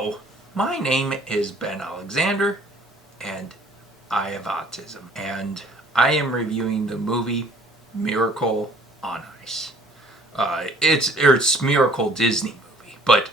Hello, my name is Ben Alexander, and I have autism. And I am reviewing the movie Miracle on Ice. It's Miracle Disney movie, but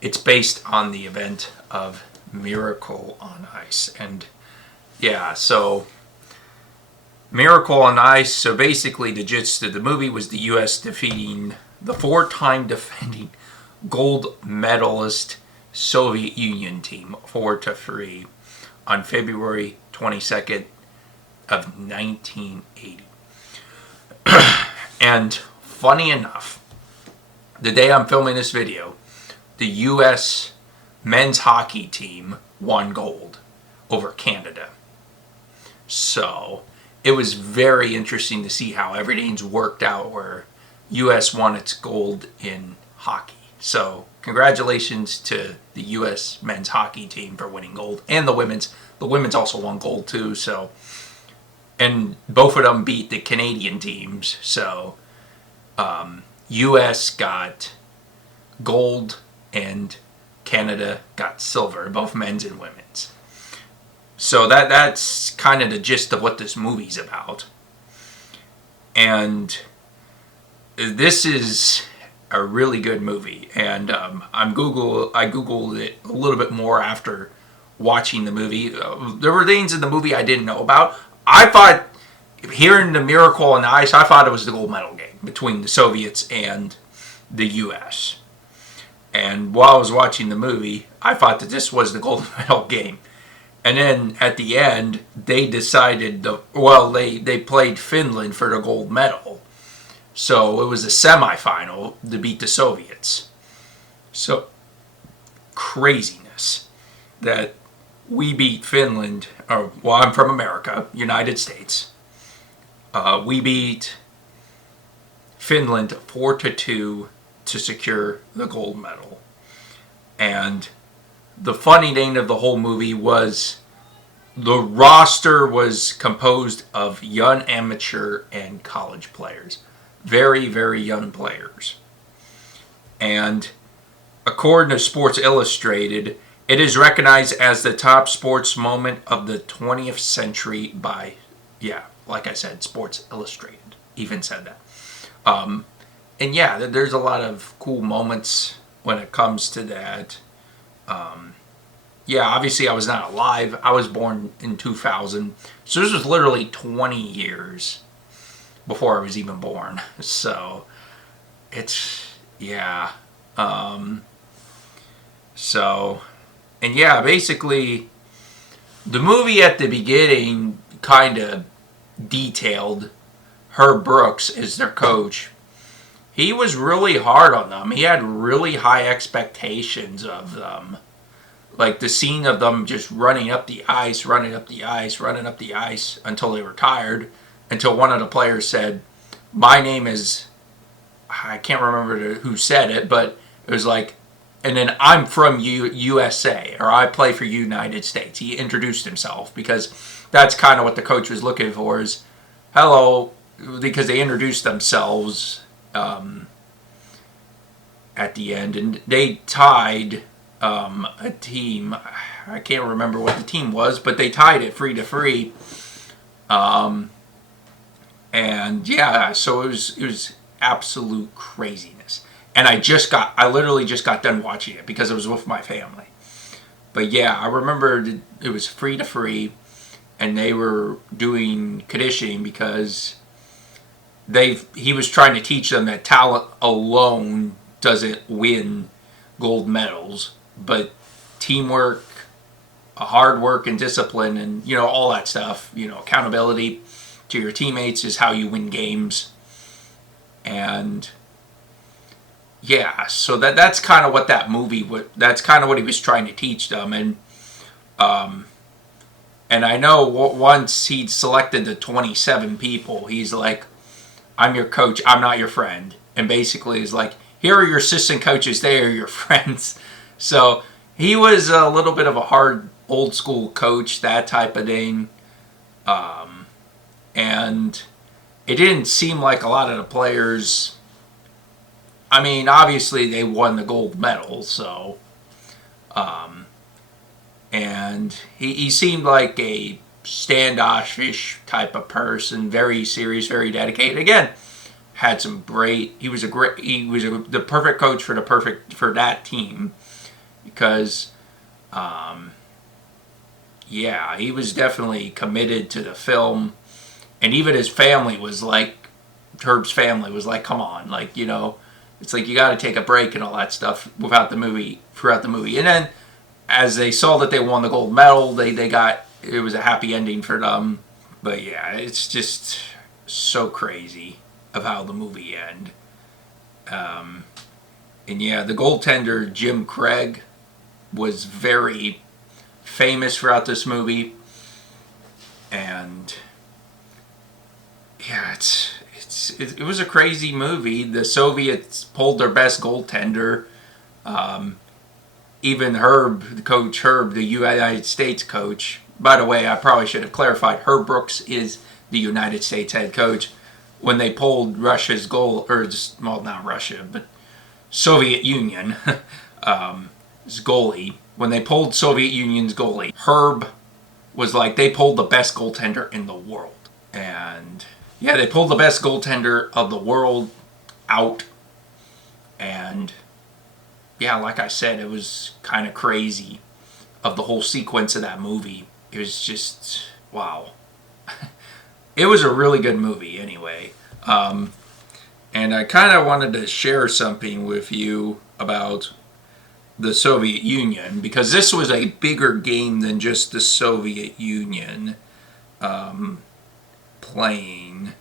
it's based on the event of Miracle on Ice. And yeah, so Miracle on Ice. So basically, the gist of the movie was the U.S. defeating the four-time defending gold medalist Soviet Union team 4-3 on February 22nd of 1980. And funny enough, the day I'm filming this video, the U.S. men's hockey team won gold over Canada. So it was very interesting to see how everything's worked out where U.S. won its gold in hockey. So congratulations to the U.S. men's hockey team for winning gold, and the women's. The women's also won gold too. So, and both of them beat the Canadian teams. So, U.S. got gold and Canada got silver, both men's and women's. So that's kind of the gist of what this movie's about. And this is a really good movie, and I googled it a little bit more after watching the movie. There were things in the movie I didn't know about. I thought, hearing the Miracle on Ice, I thought it was the gold medal game between the Soviets and the U.S. And while I was watching the movie, I thought that this was the gold medal game. And then at the end, they decided they played Finland for the gold medal. So it was a semifinal to beat the Soviets. So craziness that we beat Finland. I'm from America, United States. We beat Finland 4-2 to secure the gold medal. And the funny thing of the whole movie was the roster was composed of young amateur and college players. Very, very young players. And according to Sports Illustrated, it is recognized as the top sports moment of the 20th century by, like I said, Sports Illustrated even said that. And yeah, there's a lot of cool moments when it comes to that. Obviously I was not alive. I was born in 2000. So this was literally 20 years before I was even born. So it's, basically the movie at the beginning kind of detailed Herb Brooks as their coach. He was really hard on them. He had really high expectations of them. Like the scene of them just running up the ice until they were tired. Until one of the players said, my name is, I can't remember who said it, but it was like, and then I'm from USA, or I play for United States. He introduced himself because that's kind of what the coach was looking for is, hello, because they introduced themselves at the end, and they tied a team. I can't remember what the team was, but they tied it 3-3. So it was absolute craziness. And I literally just got done watching it because it was with my family. But yeah, I remember it was 3-3, and they were doing conditioning because he was trying to teach them that talent alone doesn't win gold medals, but teamwork, hard work and discipline, and all that stuff, accountability to your teammates is how you win games. And so that's kind of what that movie that's kind of what he was trying to teach them. And I know once he'd selected the 27 people, he's like, I'm your coach, I'm not your friend. And basically he's like, here are your assistant coaches, they are your friends. So he was a little bit of a hard old school coach, that type of thing. And it didn't seem like a lot of the players, I mean, obviously they won the gold medal, so And he seemed like a standoffish type of person, very serious, very dedicated. Again, had some great. He was the perfect coach for that team because, yeah, he was definitely committed to the film, and even his family was like, Herb's family was like, come on, like, it's like you got to take a break and all that stuff throughout the movie, and then as they saw that they won the gold medal, they got, it was a happy ending for them. But yeah, it's just so crazy of how the movie ended. And yeah, the goaltender Jim Craig was very famous throughout this movie, and yeah, it was a crazy movie. The Soviets pulled their best goaltender. Even Herb, the United States coach. By the way, I probably should have clarified. Herb Brooks is the United States head coach. When they pulled Russia's goal, or just, well, not Russia, but Soviet Union goalie. When they pulled Soviet Union's goalie, Herb was like, they pulled the best goaltender in the world. And yeah, they pulled the best goaltender of the world out. And yeah, like I said, it was kind of crazy of the whole sequence of that movie. It was just, wow. It was a really good movie anyway. And I kind of wanted to share something with you about the Soviet Union, because this was a bigger game than just the Soviet Union playing.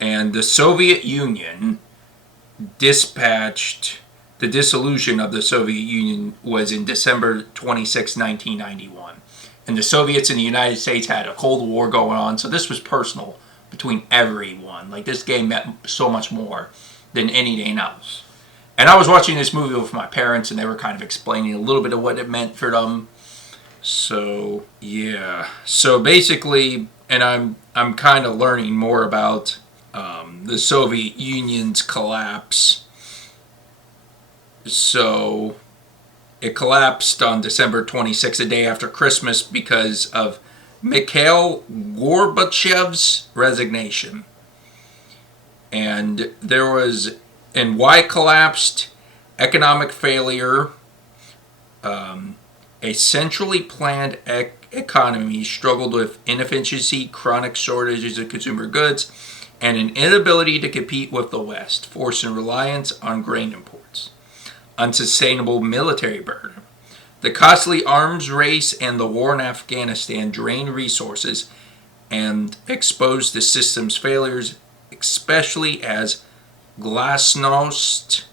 And the Soviet Union dispatched, the dissolution of the Soviet Union was in December 26, 1991. And the Soviets and the United States had a Cold War going on, so this was personal between everyone. Like, this game meant so much more than anything else. And I was watching this movie with my parents, and they were kind of explaining a little bit of what it meant for them. So, yeah. So basically, and I'm kind of learning more about the Soviet Union's collapse. So it collapsed on December 26th, a day after Christmas, because of Mikhail Gorbachev's resignation. And there was, and why it collapsed: economic failure, a centrally planned economy struggled with inefficiency, chronic shortages of consumer goods, and an inability to compete with the West, forcing reliance on grain imports. Unsustainable military burden. The costly arms race and the war in Afghanistan drained resources and exposed the system's failures, especially as glasnost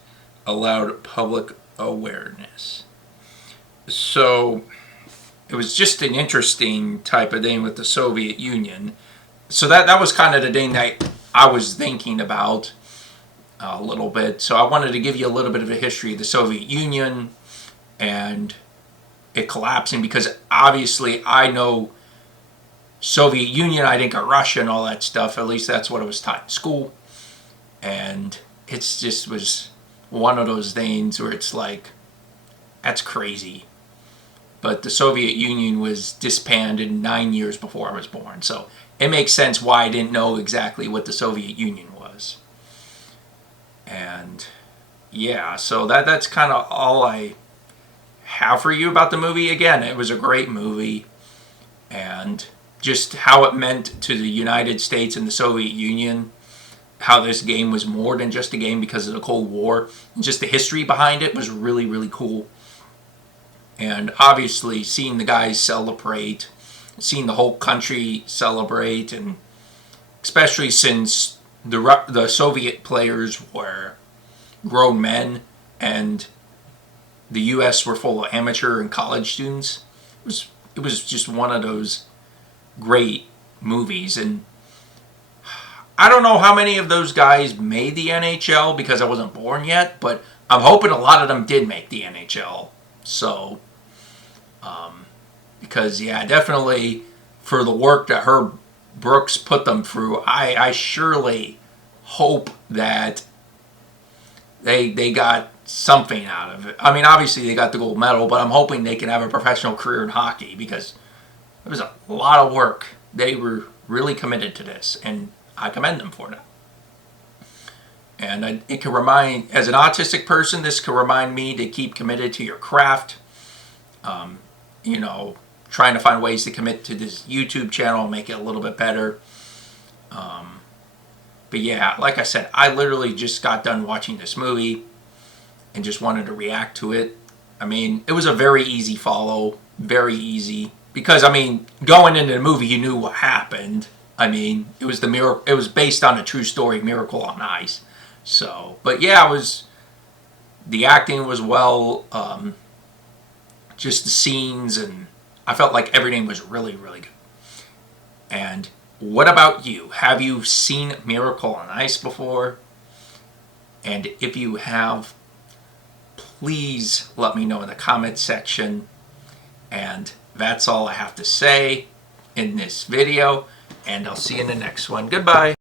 allowed public awareness. So it was just an interesting type of thing with the Soviet Union. So that was kind of the thing that I was thinking about a little bit. So I wanted to give you a little bit of a history of the Soviet Union and it collapsing, because obviously I know Soviet Union, I think of Russia and all that stuff. At least that's what I was taught in school. And it's just was one of those things where it's like, that's crazy. But the Soviet Union was disbanded 9 years before I was born. So it makes sense why I didn't know exactly what the Soviet Union was. And yeah, so that's kind of all I have for you about the movie. Again, it was a great movie, and just how it meant to the United States and the Soviet Union, how this game was more than just a game because of the Cold War, and just the history behind it was really, really cool. And obviously seeing the guys celebrate, seeing the whole country celebrate, and especially since the Soviet players were grown men and the U.S. were full of amateur and college students. It was just one of those great movies. And I don't know how many of those guys made the NHL because I wasn't born yet, but I'm hoping a lot of them did make the NHL. So, because yeah, definitely for the work that Herb Brooks put them through, I surely hope that they got something out of it. I mean, obviously they got the gold medal, but I'm hoping they can have a professional career in hockey because it was a lot of work. They were really committed to this, and I commend them for that. And it can remind, as an autistic person, this can remind me to keep committed to your craft. You know, trying to find ways to commit to this YouTube channel, make it a little bit better. But yeah, like I said, I literally just got done watching this movie and just wanted to react to it. I mean, it was a very easy follow, very easy. Because, I mean, going into the movie, you knew what happened. I mean, it was it was based on a true story, Miracle on Ice. So, but yeah, the acting was well, just the scenes, and I felt like everything was really, really good. And what about you? Have you seen Miracle on Ice before? And if you have, please let me know in the comments section. And that's all I have to say in this video, and I'll see you in the next one. Goodbye.